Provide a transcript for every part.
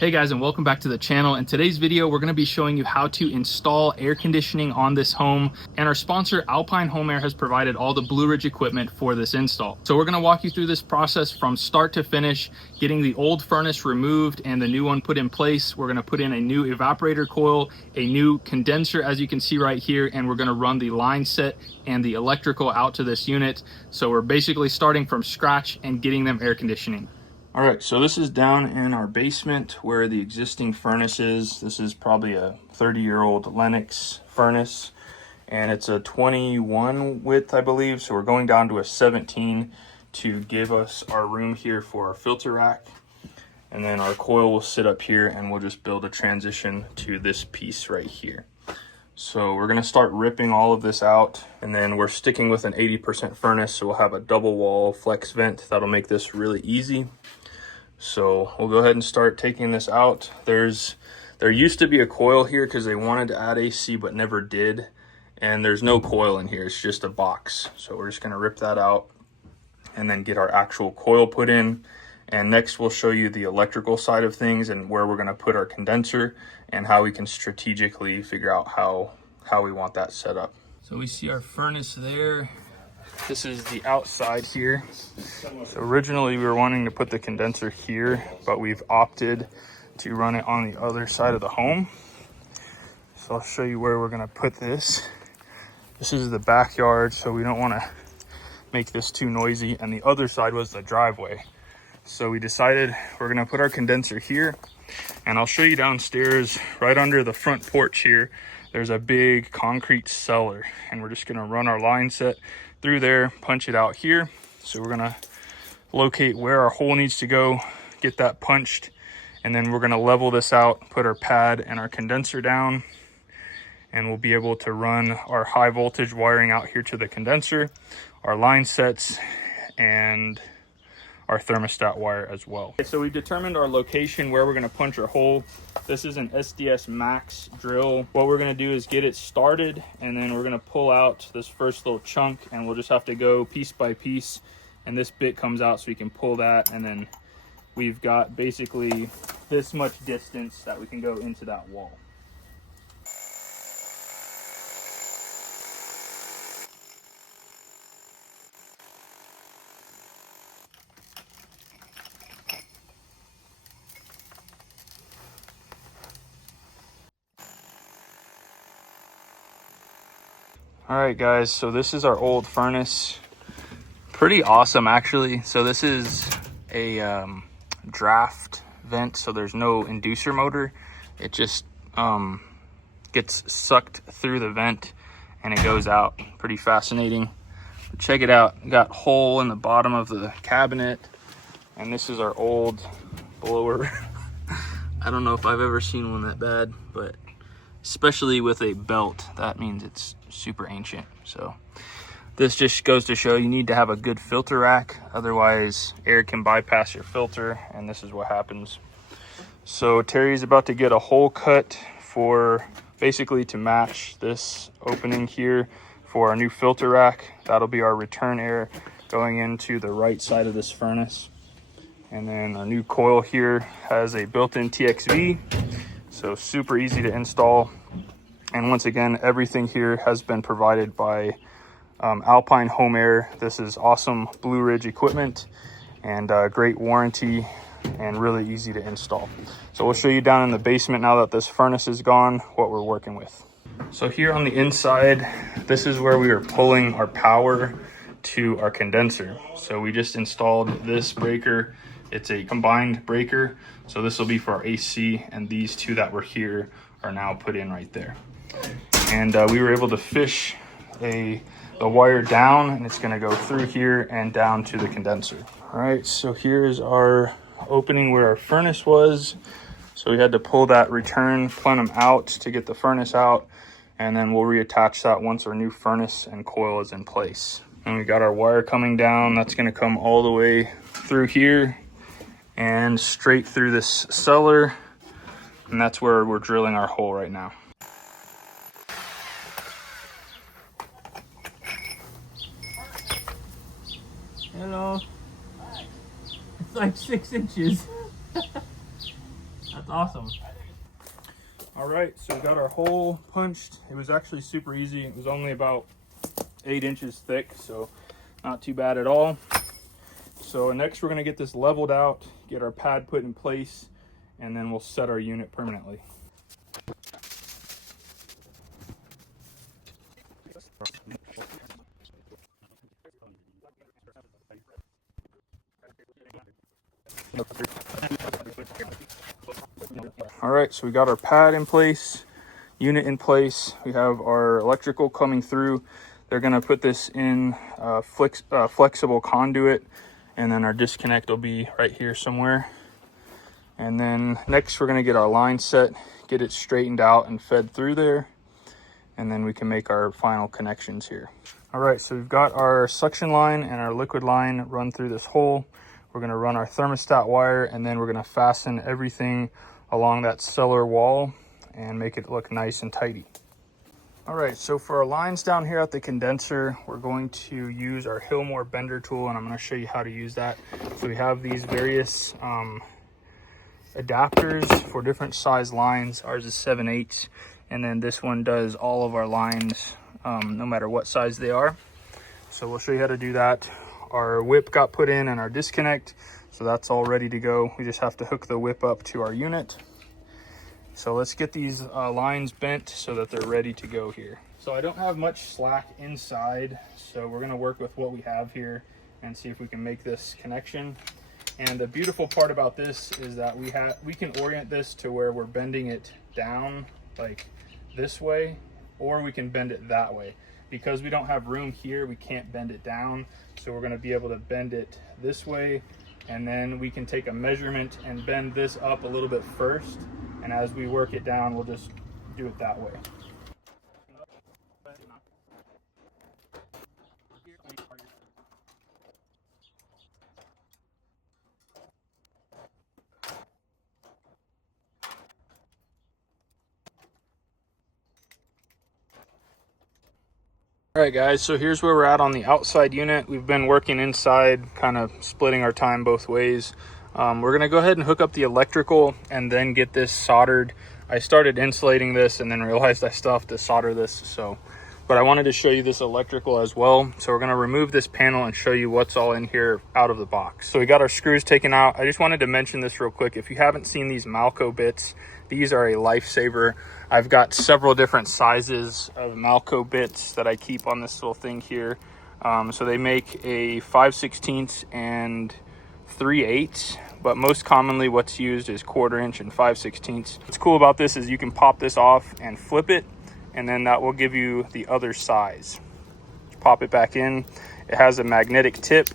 Hey guys, and welcome back to the channel. In today's video, we're going to be showing you how to install air conditioning on this home. And our sponsor, Alpine Home Air, has provided all the Blue Ridge equipment for this install. So we're going to walk you through this process from start to finish, getting the old furnace removed and the new one put in place. We're going to put in a new evaporator coil, a new condenser, as you can see right here, and we're going to run the line set and the electrical out to this unit. So we're basically starting from scratch and getting them air conditioning. All right, so this is down in our basement where the existing furnace is. This is probably a 30-year-old Lennox furnace, and it's a 21 width, I believe. So we're going down to a 17 to give us our room here for our filter rack. And then our coil will sit up here, and we'll just build a transition to this piece right here. So we're gonna start ripping all of this out, and then we're sticking with an 80% furnace, so we'll have a double wall flex vent. That'll make this really easy. So we'll go ahead and start taking this out. There used to be a coil here because they wanted to add AC but never did. And there's no coil in here, it's just a box. So we're just gonna rip that out and then get our actual coil put in. And next we'll show you the electrical side of things and where we're gonna put our condenser and how we can strategically figure out how we want that set up. So we see our furnace there. This is the outside here. So originally we were wanting to put the condenser here, but we've opted to run it on the other side of the home. So I'll show you where we're gonna put this. This is the backyard, so we don't wanna make this too noisy. And the other side was the driveway. So we decided we're gonna put our condenser here, and I'll show you downstairs right under the front porch here. There's a big concrete cellar, and we're just gonna run our line set through there, punch it out here. So we're gonna locate where our hole needs to go, get that punched, and then we're gonna level this out, put our pad and our condenser down, and we'll be able to run our high voltage wiring out here to the condenser, our line sets, and our thermostat wire as well. Okay, so we determined our location where we're gonna punch our hole. This is an SDS Max drill. What we're gonna do is get it started, and then we're gonna pull out this first little chunk, and we'll just have to go piece by piece. And this bit comes out so we can pull that, and then we've got basically this much distance that we can go into that wall. All right guys, so this is our old furnace. Pretty awesome actually. So this is a draft vent, so there's no inducer motor. It just gets sucked through the vent and it goes out. Pretty fascinating. But check it out, got hole in the bottom of the cabinet, and this is our old blower. I don't know if I've ever seen one that bad, but especially with a belt, that means it's super ancient. So this just goes to show you need to have a good filter rack, otherwise air can bypass your filter, and this is what happens. So Terry's about to get a hole cut for basically to match this opening here for our new filter rack. That'll be our return air going into the right side of this furnace. And then our new coil here has a built-in TXV, so super easy to install. And once again, everything here has been provided by Alpine Home Air. This is awesome Blue Ridge equipment and great warranty and really easy to install. So we'll show you down in the basement now that this furnace is gone, what we're working with. So here on the inside, this is where we are pulling our power to our condenser. So we just installed this breaker. It's a combined breaker. So this will be for our AC, and these two that were here are now put in right there. And we were able to fish the wire down, and it's gonna go through here and down to the condenser. All right, so here's our opening where our furnace was. So we had to pull that return plenum out to get the furnace out, and then we'll reattach that once our new furnace and coil is in place. And we got our wire coming down. That's gonna come all the way through here and straight through this cellar. And that's where we're drilling our hole right now. Hello. It's like 6 inches. I That's awesome. All right, so we got our hole punched. It was actually super easy. It was only about 8 inches thick, so not too bad at all. So next we're gonna get this leveled out, get our pad put in place, and then we'll set our unit permanently. All right, so we got our pad in place, unit in place. We have our electrical coming through. They're gonna put this in flexible conduit, and then our disconnect will be right here somewhere. And then next we're gonna get our line set, get it straightened out and fed through there, and then we can make our final connections here. All right, so we've got our suction line and our liquid line run through this hole. We're gonna run our thermostat wire, and then we're gonna fasten everything along that cellar wall and make it look nice and tidy. All right, so for our lines down here at the condenser, we're going to use our Hillmore bender tool, and I'm gonna show you how to use that. So we have these various adapters for different size lines. Ours is 7/8, and then this one does all of our lines, no matter what size they are. So we'll show you how to do that. Our whip got put in and our disconnect, so that's all ready to go. We just have to hook the whip up to our unit. So let's get these lines bent so that they're ready to go here. So I don't have much slack inside, so we're gonna work with what we have here and see if we can make this connection. And the beautiful part about this is that we can orient this to where we're bending it down like this way, or we can bend it that way. Because we don't have room here, we can't bend it down. So we're gonna be able to bend it this way, and then we can take a measurement and bend this up a little bit first. And as we work it down, we'll just do it that way. All right guys, so here's where we're at on the outside unit. We've been working inside, kind of splitting our time both ways. We're gonna go ahead and hook up the electrical and then get this soldered. I started insulating this and then realized I still have to solder this, but I wanted to show you this electrical as well. So we're gonna remove this panel and show you what's all in here out of the box. So we got our screws taken out. I just wanted to mention this real quick. If you haven't seen these Malco bits, these are a lifesaver. I've got several different sizes of Malco bits that I keep on this little thing here. So they make a 5/16 and 3/8, but most commonly what's used is 1/4 inch and 5/16. What's cool about this is you can pop this off and flip it, and then that will give you the other size. Pop it back in. It has a magnetic tip,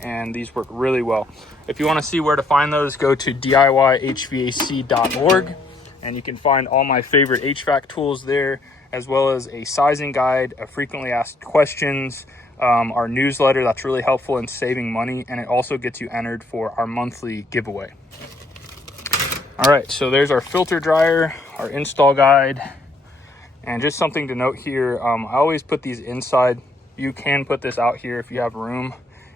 and these work really well. If you want to see where to find those, go to DIYHVAC.org, and you can find all my favorite HVAC tools there, as well as a sizing guide, a frequently asked questions, our newsletter that's really helpful in saving money, and it also gets you entered for our monthly giveaway. All right, so there's our filter dryer, our install guide, and just something to note here, I always put these inside. You can put this out here if you have room,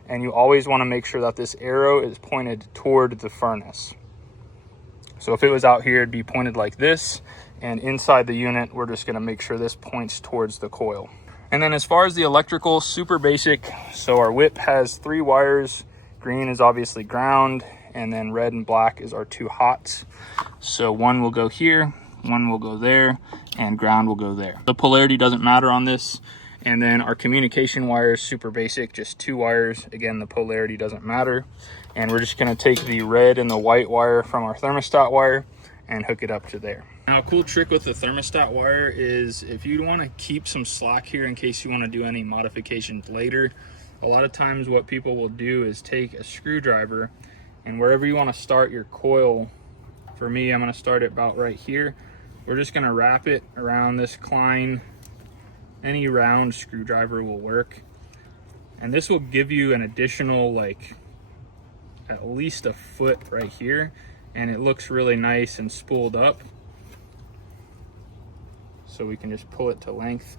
and you always want to make sure that this arrow is pointed toward the furnace. So if it was out here, it'd be pointed like this, and inside the unit, we're just gonna make sure this points towards the coil. And then as far as the electrical, super basic. So our whip has 3 wires. Green is obviously ground, and then red and black is our 2 hots. So one will go here, one will go there, and ground will go there. The polarity doesn't matter on this. And then our communication wire is super basic, just 2 wires. Again, the polarity doesn't matter. And we're just gonna take the red and the white wire from our thermostat wire and hook it up to there. Now, a cool trick with the thermostat wire is if you wanna keep some slack here in case you wanna do any modifications later, a lot of times what people will do is take a screwdriver, and wherever you wanna start your coil, for me, I'm gonna start it about right here. We're just gonna wrap it around this Klein. Any round screwdriver will work. And this will give you an additional, like, at least a foot right here. And it looks really nice and spooled up. So we can just pull it to length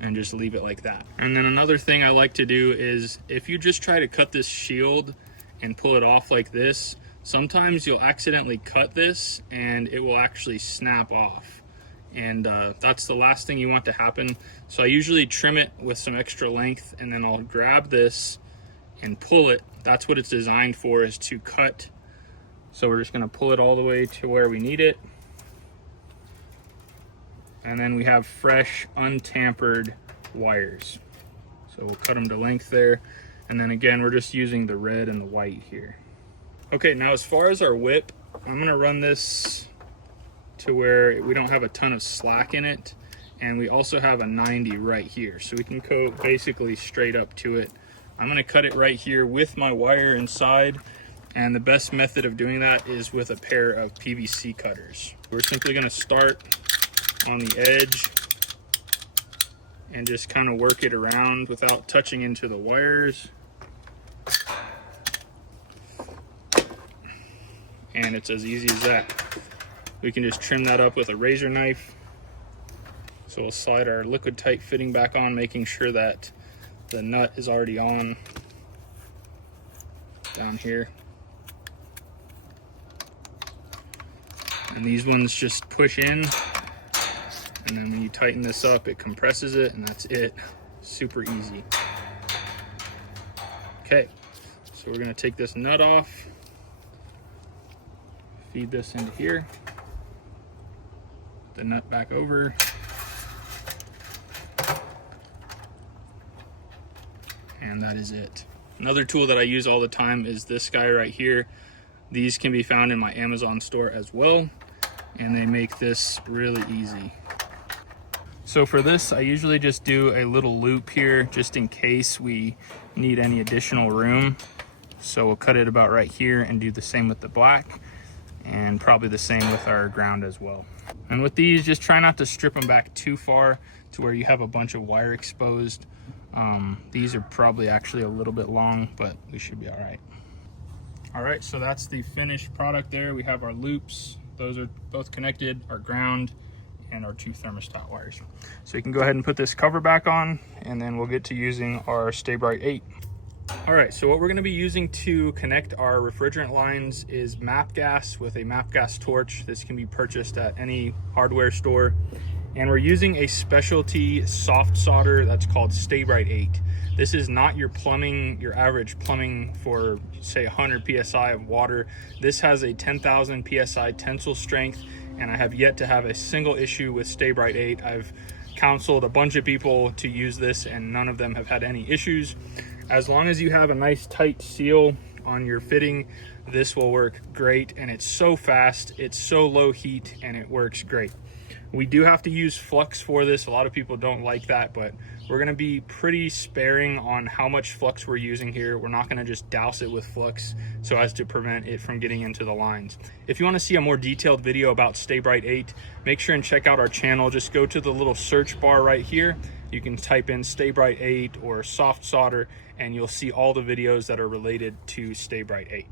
and just leave it like that. And then another thing I like to do is if you just try to cut this shield and pull it off like this, Sometimes you'll accidentally cut this and it will actually snap off, and that's the last thing you want to happen. So I usually trim it with some extra length, and then I'll grab this and pull it. That's what it's designed for, is to cut. So we're just going to pull it all the way to where we need it, and then we have fresh untampered wires. So we'll cut them to length there, and then again we're just using the red and the white here. Okay, now as far as our whip, I'm going to run this to where we don't have a ton of slack in it, and we also have a 90 right here, so we can go basically straight up to it. I'm going to cut it right here with my wire inside, and the best method of doing that is with a pair of PVC cutters. We're simply going to start on the edge and just kind of work it around without touching into the wires. And it's as easy as that. We can just trim that up with a razor knife. So we'll slide our liquid tight fitting back on, making sure that the nut is already on down here. And these ones just push in, and then when you tighten this up, it compresses it, and that's it. Super easy. Okay, so we're gonna take this nut off, feed this into here, the nut back over, and that is it. Another tool that I use all the time is this guy right here. These can be found in my Amazon store as well, and they make this really easy. So for this, I usually just do a little loop here just in case we need any additional room. So we'll cut it about right here and do the same with the black, and probably the same with our ground as well. And with these, just try not to strip them back too far to where you have a bunch of wire exposed. These are probably actually a little bit long, but we should be all right. All right, so that's the finished product there. We have our loops. Those are both connected, our ground, and our 2 thermostat wires. So you can go ahead and put this cover back on, and then we'll get to using our Stay Bright 8. All right, so what we're gonna be using to connect our refrigerant lines is MAP gas with a MAP gas torch. This can be purchased at any hardware store. And we're using a specialty soft solder that's called Stay Bright 8. This is not your plumbing, your average plumbing for say 100 PSI of water. This has a 10,000 PSI tensile strength, and I have yet to have a single issue with Stay Bright 8. I've counseled a bunch of people to use this, and none of them have had any issues. As long as you have a nice tight seal on your fitting, this will work great, and it's so fast, it's so low heat, and it works great. We do have to use flux for this. A lot of people don't like that, but we're gonna be pretty sparing on how much flux we're using here. We're not gonna just douse it with flux so as to prevent it from getting into the lines. If you wanna see a more detailed video about Stay Bright 8, make sure and check out our channel. Just go to the little search bar right here. You can type in Stay Bright 8 or soft solder, and you'll see all the videos that are related to Stay Bright 8.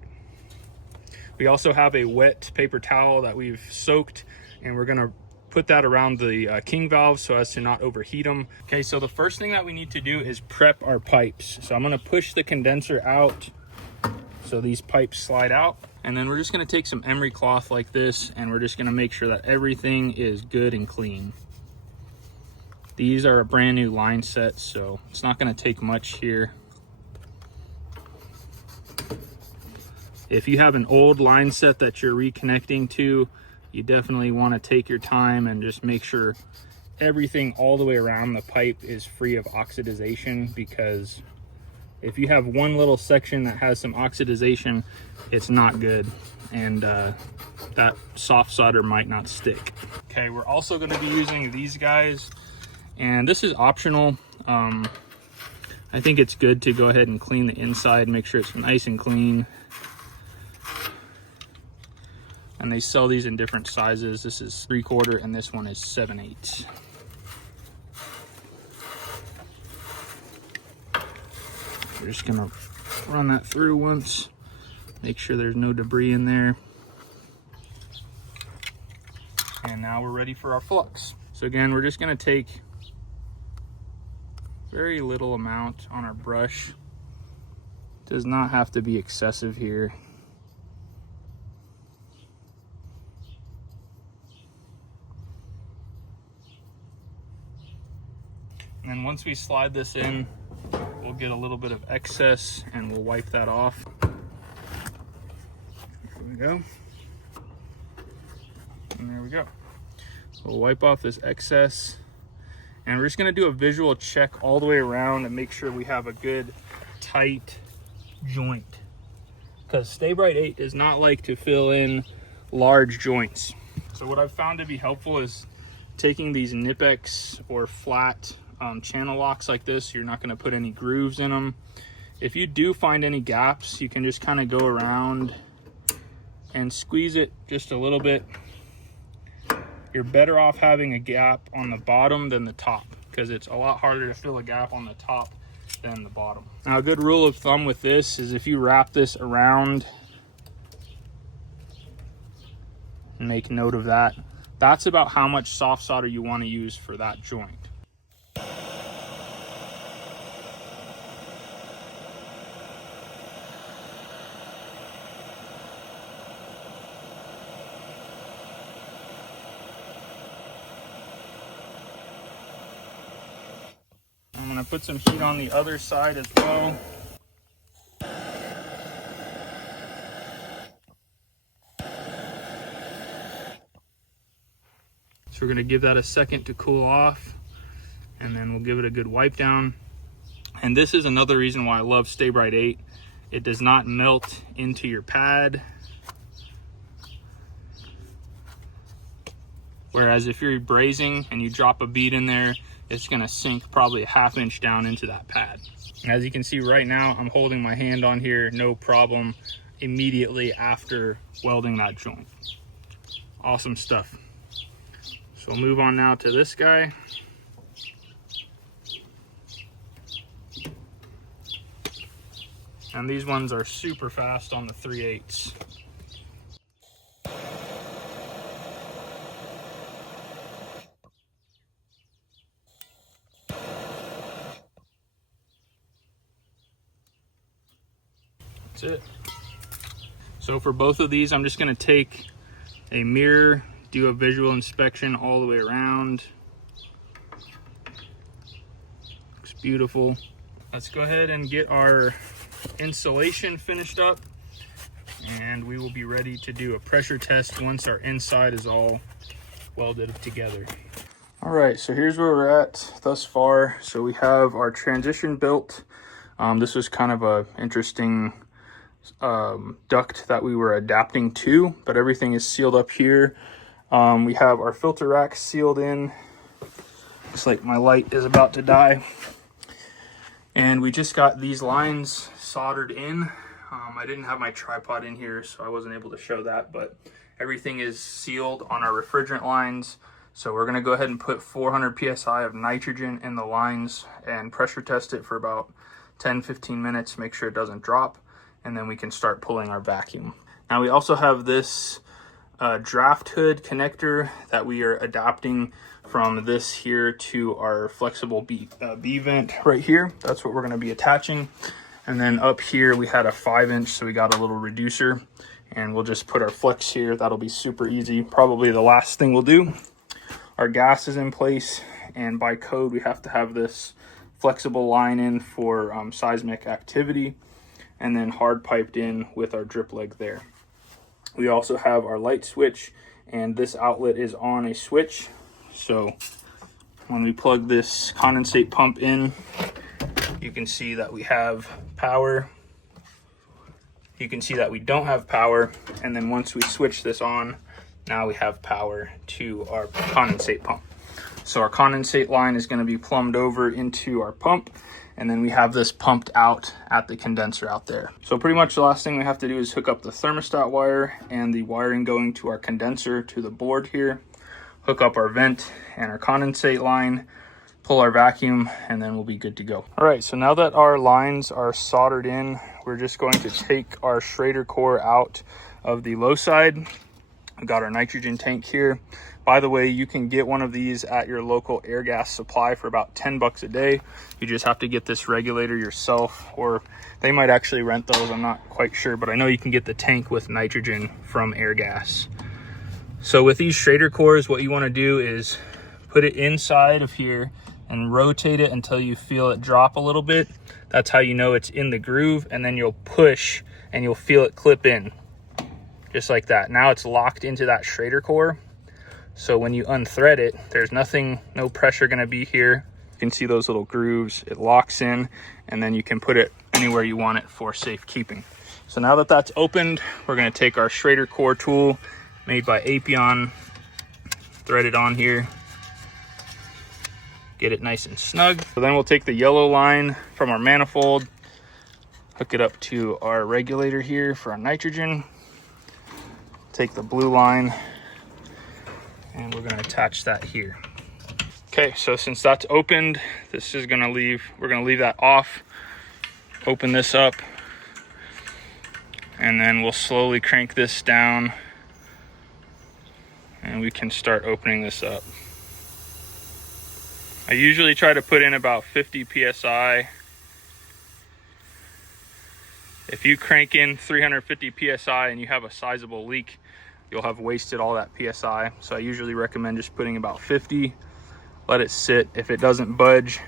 We also have a wet paper towel that we've soaked, and we're gonna put that around the king valve so as to not overheat them. Okay, so the first thing that we need to do is prep our pipes. So I'm gonna push the condenser out so these pipes slide out. And then we're just gonna take some emery cloth like this, and we're just gonna make sure that everything is good and clean. These are a brand new line set, so it's not gonna take much here. If you have an old line set that you're reconnecting to, you definitely want to take your time and just make sure everything all the way around the pipe is free of oxidization, because if you have one little section that has some oxidization, it's not good, and that soft solder might not stick. Okay, we're also going to be using these guys, and this is optional. I think it's good to go ahead and clean the inside, make sure it's nice and clean. And they sell these in different sizes. This is 3/4 and this one is 7/8. We're just gonna run that through once, make sure there's no debris in there. And now we're ready for our flux. So again, we're just gonna take very little amount on our brush. Does not have to be excessive here. And then once we slide this in, we'll get a little bit of excess and we'll wipe that off. There we go. And there we go. We'll wipe off this excess. And we're just gonna do a visual check all the way around and make sure we have a good tight joint. Because Stay Bright 8 does not like to fill in large joints. So what I've found to be helpful is taking these Nipex or flat channel locks like this. You're not gonna put any grooves in them. If you do find any gaps, you can just kind of go around and squeeze it just a little bit. You're better off having a gap on the bottom than the top, because it's a lot harder to fill a gap on the top than the bottom. Now, a good rule of thumb with this is if you wrap this around, and make note of that, that's about how much soft solder you want to use for that joint. I'm going to put some heat on the other side as well. So we're going to give that a second to cool off, and then we'll give it a good wipe down. And this is another reason why I love Stay Bright 8. It does not melt into your pad. Whereas if you're brazing and you drop a bead in there, it's going to sink probably a ½ inch down into that pad. And as you can see right now, I'm holding my hand on here, no problem, immediately after welding that joint. Awesome stuff. So we'll move on now to this guy. And these ones are super fast on the 3/8. That's it. So for both of these, I'm just going to take a mirror, do a visual inspection all the way around. Looks beautiful. Let's go ahead and get our insulation finished up, and we will be ready to do a pressure test once our inside is all welded together. All right, so here's where we're at thus far. So we have our transition built. This was kind of a interesting duct that we were adapting to, but everything is sealed up here. We have our filter rack sealed in. Looks like my light is about to die. And we just got these lines soldered in. I didn't have my tripod in here, so I wasn't able to show that, but everything is sealed on our refrigerant lines. So we're gonna go ahead and put 400 PSI of nitrogen in the lines and pressure test it for about 10-15 minutes, make sure it doesn't drop, and then we can start pulling our vacuum. Now we also have this draft hood connector that we are adapting from this here to our flexible B vent right here. That's what we're going to be attaching. And then up here we had a 5-inch, so we got a little reducer, and we'll just put our flex here. That'll be super easy. Probably the last thing we'll do. Our gas is in place, and by code we have to have this flexible line in for seismic activity, and then hard piped in with our drip leg there. We also have our light switch, and this outlet is on a switch. So when we plug this condensate pump in, you can see that we have power. You can see that we don't have power. And then once we switch this on, now we have power to our condensate pump. So our condensate line is going to be plumbed over into our pump, and then we have this pumped out at the condenser out there. So pretty much the last thing we have to do is hook up the thermostat wire and the wiring going to our condenser to the board here, hook up our vent and our condensate line, pull our vacuum, and then we'll be good to go. All right, so now that our lines are soldered in, we're just going to take our Schrader core out of the low side. We've got our nitrogen tank here. By the way, you can get one of these at your local air gas supply for about 10 bucks a day. You just have to get this regulator yourself, or they might actually rent those. I'm not quite sure, but I know you can get the tank with nitrogen from air gas. So with these Schrader cores, what you want to do is put it inside of here and rotate it until you feel it drop a little bit. That's how you know it's in the groove, and then you'll push and you'll feel it clip in, just like that. Now it's locked into that Schrader core. So when you unthread it, there's nothing, no pressure gonna be here. You can see those little grooves, it locks in, and then you can put it anywhere you want it for safekeeping. So now that that's opened, we're gonna take our Schrader core tool made by Apion, thread it on here, get it nice and snug. So then we'll take the yellow line from our manifold, hook it up to our regulator here for our nitrogen, take the blue line, and we're gonna attach that here. Okay, so since that's opened, we're gonna leave that off, open this up, and then we'll slowly crank this down and we can start opening this up. I usually try to put in about 50 PSI. If you crank in 350 PSI and you have a sizable leak, you'll have wasted all that PSI. So I usually recommend just putting about 50, let it sit. If it doesn't budge,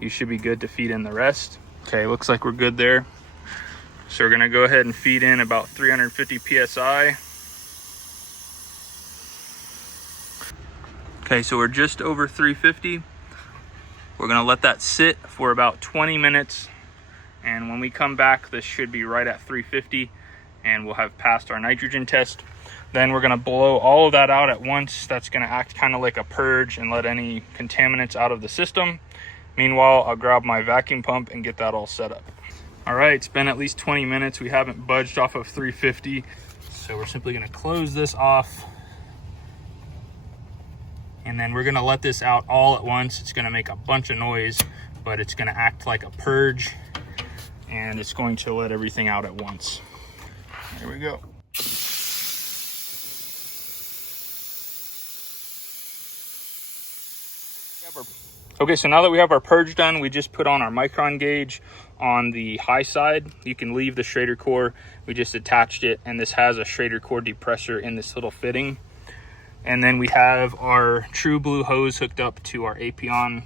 you should be good to feed in the rest. Okay, looks like we're good there. So we're gonna go ahead and feed in about 350 PSI. Okay, so we're just over 350. We're gonna let that sit for about 20 minutes. And when we come back, this should be right at 350 and we'll have passed our nitrogen test. Then we're gonna blow all of that out at once. That's gonna act kind of like a purge and let any contaminants out of the system. Meanwhile, I'll grab my vacuum pump and get that all set up. All right, it's been at least 20 minutes. We haven't budged off of 350. So we're simply gonna close this off. And then we're gonna let this out all at once. It's gonna make a bunch of noise, but it's gonna act like a purge and it's going to let everything out at once. Here we go. Okay, so now that we have our purge done, we just put on our micron gauge on the high side. You can leave the Schrader core. We just attached it, and this has a Schrader core depressor in this little fitting. And then we have our True Blue hose hooked up to our Apion.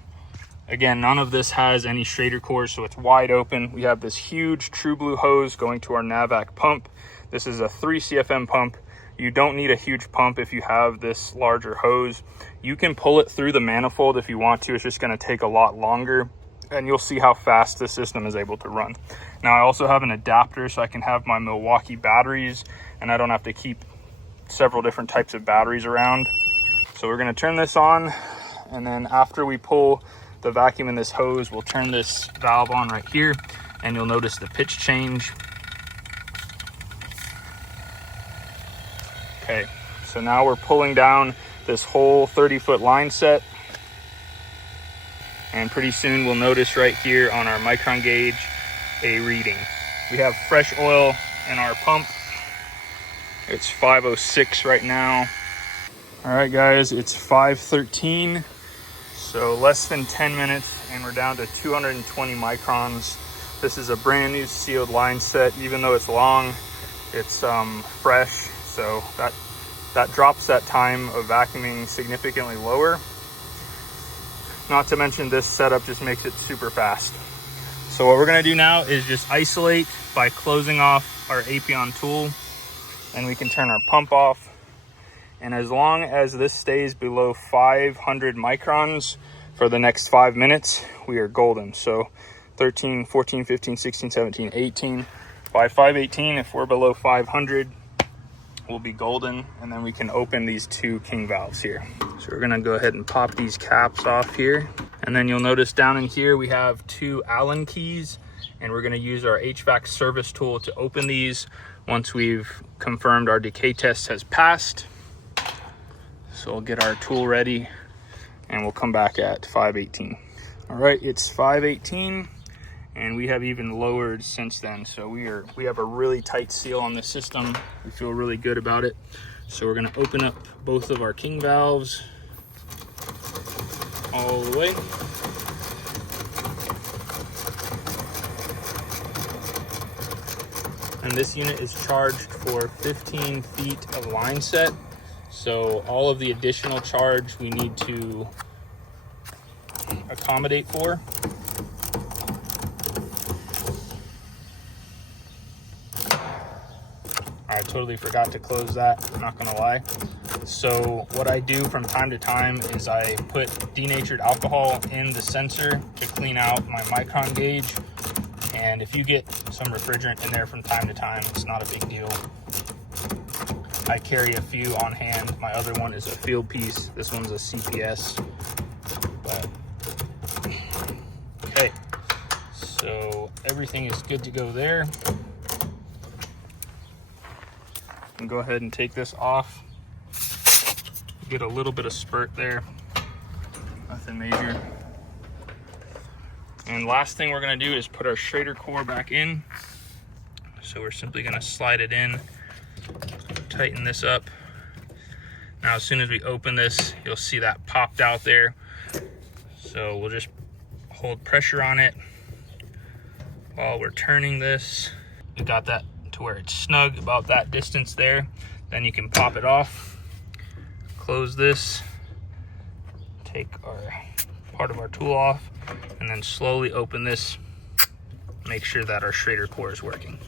Again, none of this has any Schrader core, so it's wide open. We have this huge True Blue hose going to our NAVAC pump. This is a 3 CFM pump. You don't need a huge pump if you have this larger hose. You can pull it through the manifold if you want to. It's just gonna take a lot longer, and you'll see how fast the system is able to run. Now, I also have an adapter so I can have my Milwaukee batteries, and I don't have to keep several different types of batteries around. So we're gonna turn this on, and then after we pull the vacuum in this hose, we'll turn this valve on right here, and you'll notice the pitch change. Okay, so now we're pulling down this whole 30-foot line set, and pretty soon we'll notice right here on our micron gauge a reading. We have fresh oil in our pump. It's 506 right now. All right, guys, it's 513, so less than 10 minutes, and we're down to 220 microns. This is a brand new sealed line set. Even though it's long, it's fresh. So that drops that time of vacuuming significantly lower. Not to mention this setup just makes it super fast. So what we're gonna do now is just isolate by closing off our Apion tool, and we can turn our pump off. And as long as this stays below 500 microns for the next 5 minutes, we are golden. So 13, 14, 15, 16, 17, 18. By 518, if we're below 500, will be golden, and then we can open these 2 king valves here. So we're gonna go ahead and pop these caps off here, and then you'll notice down in here we have 2 Allen keys, and we're gonna use our HVAC service tool to open these once we've confirmed our decay test has passed. So we'll get our tool ready and we'll come back at 518. All right, it's 518. And we have even lowered since then. So we have a really tight seal on this system. We feel really good about it. So we're gonna open up both of our king valves all the way. And this unit is charged for 15 feet of line set. So all of the additional charge we need to accommodate for. I totally forgot to close that, I'm not gonna lie. So what I do from time to time is I put denatured alcohol in the sensor to clean out my micron gauge. And if you get some refrigerant in there from time to time, it's not a big deal. I carry a few on hand. My other one is a field piece. This one's a CPS. But okay, so everything is good to go there. And go ahead and take this off. Get a little bit of spurt there, nothing major. And last thing we're gonna do is put our Schrader core back in. So we're simply gonna slide it in, tighten this up. Now as soon as we open this, you'll see that popped out there. So we'll just hold pressure on it while we're turning this. We got that to where it's snug, about that distance there. Then you can pop it off. Close this, take our part of our tool off, and then slowly open this. Make sure that our Schrader core is working.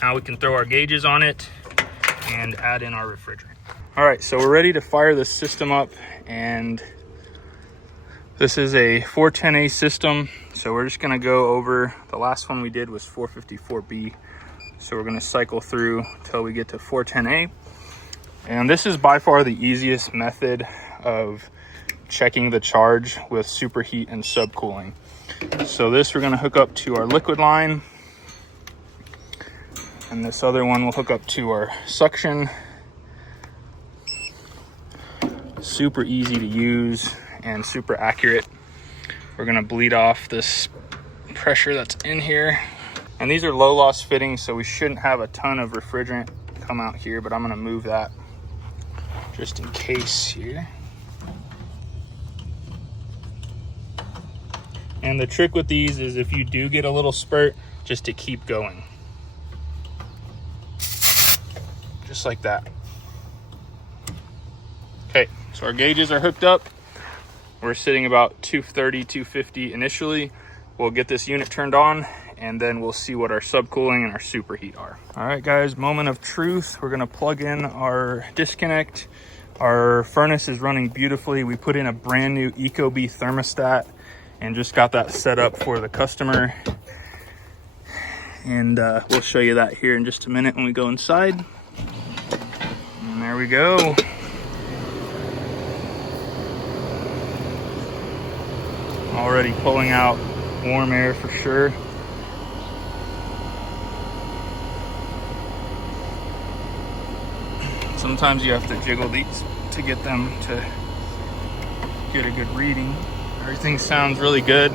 Now we can throw our gauges on it and add in our refrigerant. All right, so we're ready to fire this system up, and this is a 410A system. So we're just gonna go over, the last one we did was 454B. So we're gonna cycle through until we get to 410A. And this is by far the easiest method of checking the charge with superheat and subcooling. So this we're gonna hook up to our liquid line, and this other one will hook up to our suction. Super easy to use and super accurate. We're gonna bleed off this pressure that's in here. And these are low loss fittings, so we shouldn't have a ton of refrigerant come out here, but I'm gonna move that just in case here. And the trick with these is if you do get a little spurt, just to keep going. Just like that. Okay, so our gauges are hooked up. We're sitting about 230, 250 initially. We'll get this unit turned on, and then we'll see what our subcooling and our superheat are. All right, guys, moment of truth. We're gonna plug in our disconnect. Our furnace is running beautifully. We put in a brand new Ecobee thermostat and just got that set up for the customer. And we'll show you that here in just a minute when we go inside. And there we go. Already pulling out warm air for sure. Sometimes you have to jiggle these to get them to get a good reading. Everything sounds really good.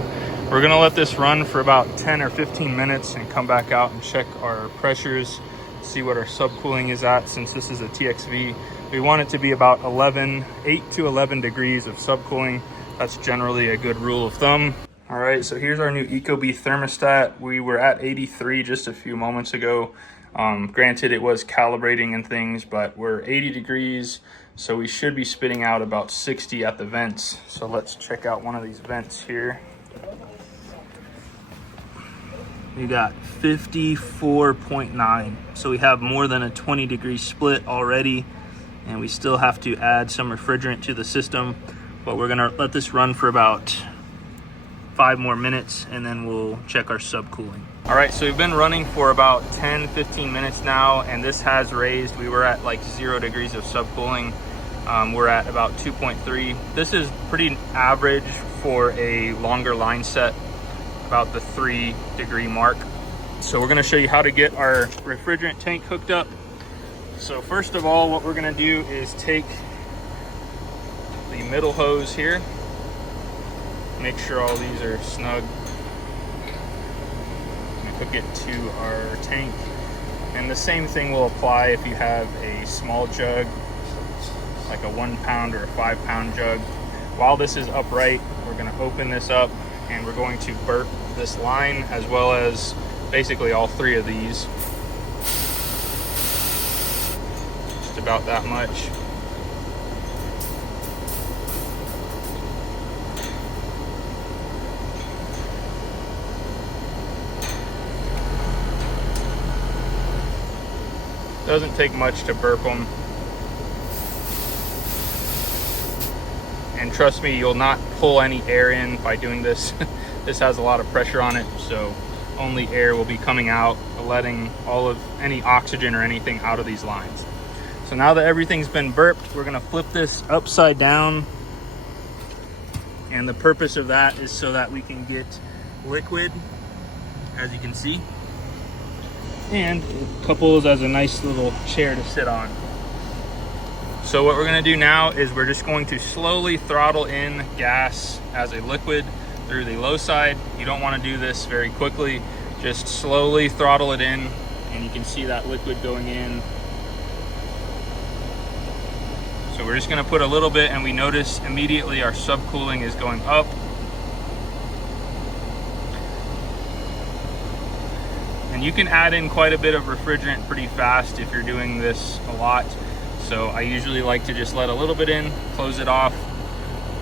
We're gonna let this run for about 10 or 15 minutes and come back out and check our pressures, see what our subcooling is at. Since this is a TXV, we want it to be about 8 to 11 degrees of subcooling. That's generally a good rule of thumb. All right, so here's our new Ecobee thermostat. We were at 83 just a few moments ago. Granted, it was calibrating and things, but we're 80 degrees, so we should be spitting out about 60 at the vents. So let's check out one of these vents here. We got 54.9, so we have more than a 20-degree split already, and we still have to add some refrigerant to the system, but we're gonna let this run for about 5 more minutes, and then we'll check our subcooling. All right, so we've been running for about 10-15 minutes now, and this has raised. We were at like 0 degrees of subcooling. We're at about 2.3. This is pretty average for a longer line set, about the 3-degree mark. So we're gonna show you how to get our refrigerant tank hooked up. So first of all, what we're gonna do is take the middle hose here, make sure all these are snug, and hook it to our tank. And the same thing will apply if you have a small jug, like a 1 pound or a 5 pound jug. While this is upright, we're gonna open this up and we're going to burp this line, as well as basically all 3 of these. Just about that much. Doesn't take much to burp them. And trust me, you'll not pull any air in by doing this. This has a lot of pressure on it, so only air will be coming out, letting all of any oxygen or anything out of these lines. So now that everything's been burped, we're gonna flip this upside down. And the purpose of that is so that we can get liquid, as you can see. And it couples as a nice little chair to sit on. So what we're gonna do now is we're just going to slowly throttle in gas as a liquid through the low side. You don't wanna do this very quickly. Just slowly throttle it in, and you can see that liquid going in. So we're just gonna put a little bit, and we notice immediately our subcooling is going up. And you can add in quite a bit of refrigerant pretty fast if you're doing this a lot. So I usually like to just let a little bit in, close it off,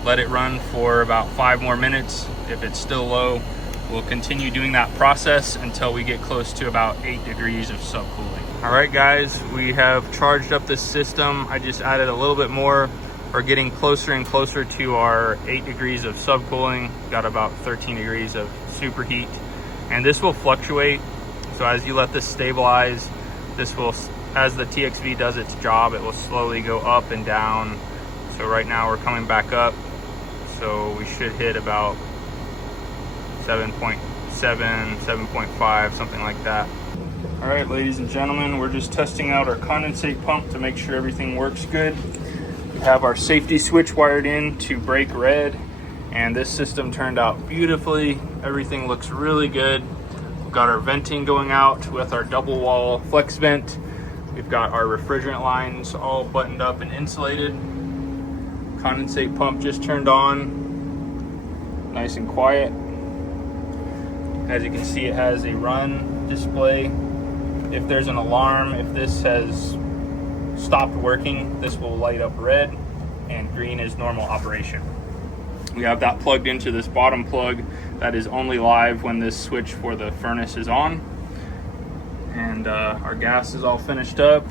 let it run for about 5 more minutes. If it's still low, we'll continue doing that process until we get close to about 8 degrees of subcooling. All right, guys, we have charged up this system. I just added a little bit more. We're getting closer and closer to our 8 degrees of subcooling. Got about 13 degrees of superheat. And this will fluctuate. So as you let this stabilize, this will, as the TXV does its job, it will slowly go up and down. So right now we're coming back up. So we should hit about 7.7, 7.5, something like that. All right, ladies and gentlemen, we're just testing out our condensate pump to make sure everything works good. We have our safety switch wired in to brake red, and this system turned out beautifully. Everything looks really good. We've got our venting going out with our double wall flex vent. We've got our refrigerant lines all buttoned up and insulated. Condensate pump just turned on, nice and quiet. As you can see, it has a run display. If there's an alarm, if this has stopped working, this will light up red, and green is normal operation. We have that plugged into this bottom plug that is only live when this switch for the furnace is on. And our gas is all finished up,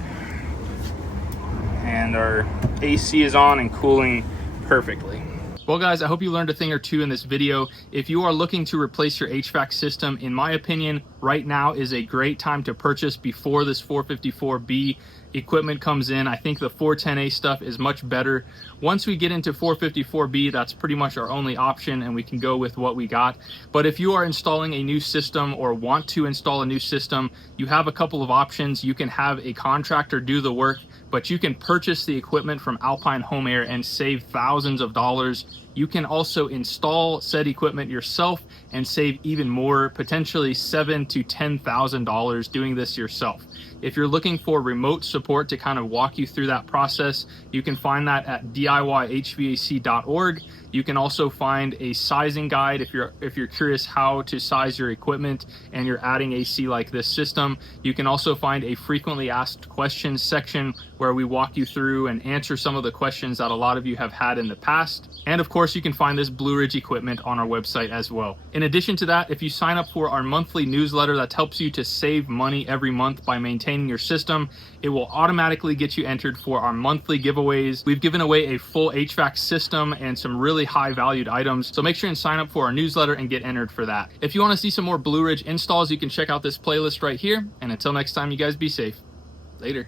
and our AC is on and cooling perfectly. Well guys, I hope you learned a thing or two in this video. If you are looking to replace your HVAC system, in my opinion, right now is a great time to purchase before this 454B equipment comes in. I think the 410A stuff is much better. Once we get into 454B, that's pretty much our only option, and we can go with what we got. But if you are installing a new system or want to install a new system, you have a couple of options. You can have a contractor do the work, but you can purchase the equipment from Alpine Home Air and save thousands of dollars. You can also install said equipment yourself and save even more, potentially $7,000 to $10,000 doing this yourself. If you're looking for remote support to kind of walk you through that process, you can find that at DIYHVAC.org. You can also find a sizing guide if you're curious how to size your equipment and you're adding AC like this system. You can also find a frequently asked questions section where we walk you through and answer some of the questions that a lot of you have had in the past. And of course, you can find this Blue Ridge equipment on our website as well. In addition to that, if you sign up for our monthly newsletter that helps you to save money every month by maintaining your system, it will automatically get you entered for our monthly giveaways. We've given away a full HVAC system and some really high valued items, so make sure and sign up for our newsletter and get entered for that. If you want to see some more Blue Ridge installs, you can check out this playlist right here. And until next time, you guys be safe. Later.